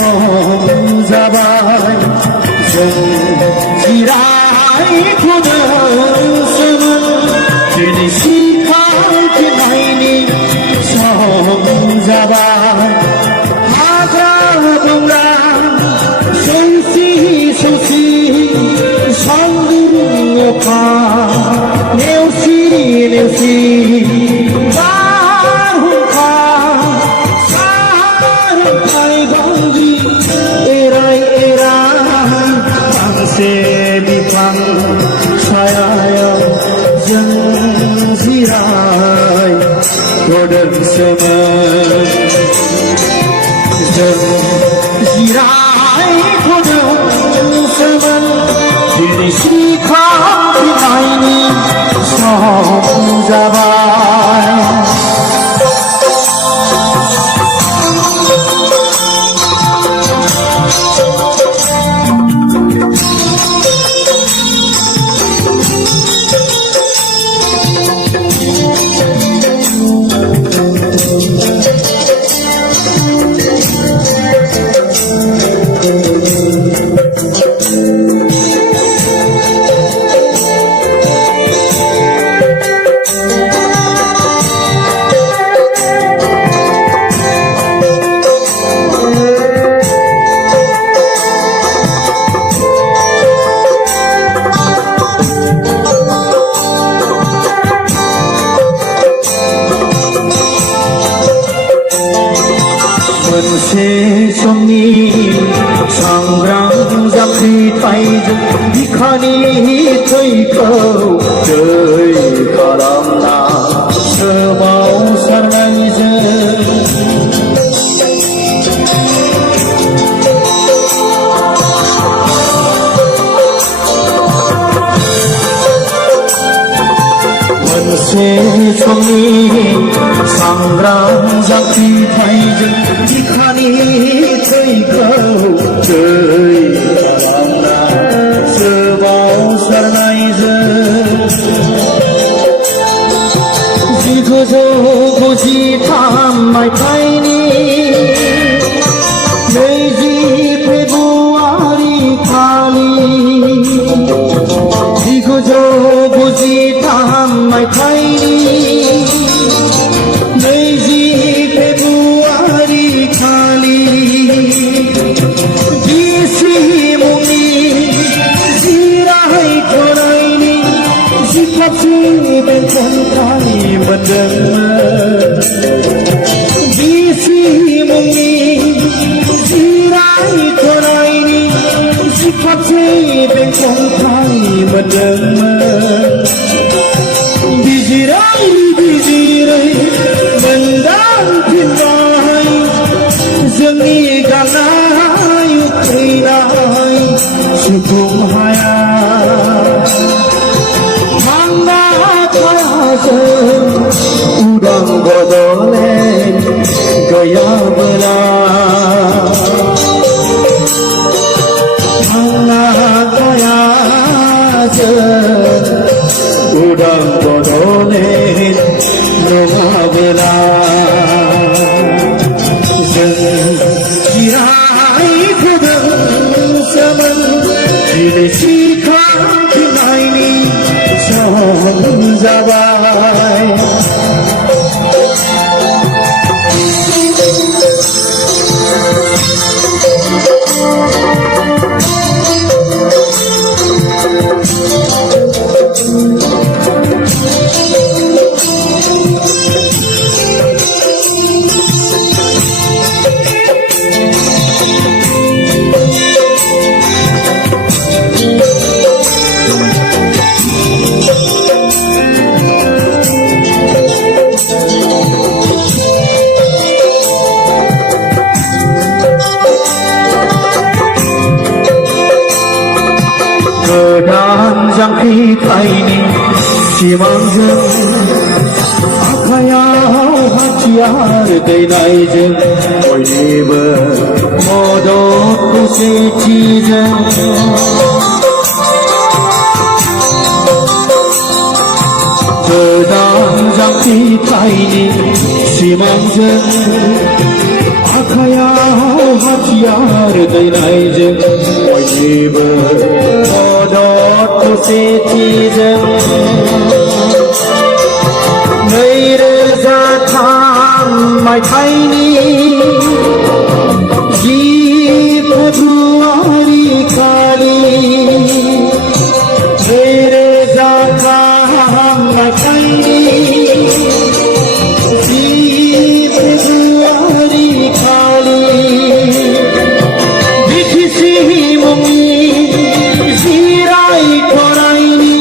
सम जाबाय जों जिरायथ'दोंसोमोन दिनै सिखारफिननायनि सम जाबाय हाग्रा बंग्रा सौसि सौसि सान्दुं अखा नेवसि नेवसि बारहुंखा सारन्थाइ बांग्रि एराय एराय फांसे बिफां सायायाव जों जिरायथ'दोंसोमोन जों जिरायथ'दोंसोमोन दिनै सिखारफिननायनि सम जाबाय मोनसे समनि सांग्रां जांख्रिथायजों बिखानि थैखौ दै खालामना सोमावसारनायजों मोनसे समनि सांग्रां जांख्रिथायजों बिखानि थैखौ दै खालामना सोमावसारनायजों 1993 मायथाइनि 20 फेब्रुवारि खालि 1993 मायथाइनि 20 फेब्रुवारि खालि बिसि मुंनि जिरायथ'नायनि जिखाबसे बेंखनथाय मोनदोंमोन बिसि मुंनि जिरायथ'नायनि जिखाबसे बेंखनथाय मोनदोंमोन बिजिरै बिजिरै मोनदांफिनबाय जोंनि गांनाय उखैनाय सुफुं हाया थांना थायाजों उदां बड'लेण्ड गैयाबोला थांना थायाजों उदां बड'लेण्ड नङाबोला जों जिरायथ'दोंसोमोन दिनै सिखारफिननायनि सम जाबाय गोदान जांख्रिथायनि सिमांजों आखायाव हाथियार दैनायजों बयनिबो मदद खौसेथिजों गोदान जांख्रिथायनि सिमांजों आखायाव हाथियार दैनायजों बयनिबो मदद खौसेथिजों नैरोजा 3 मायथाइनि 10 फेब्रुवारि खालि नैरोजा 3 मायथाइनि 10 फेब्रुवारि खालि बिटिसि मुंनि जिरायथ'नायनि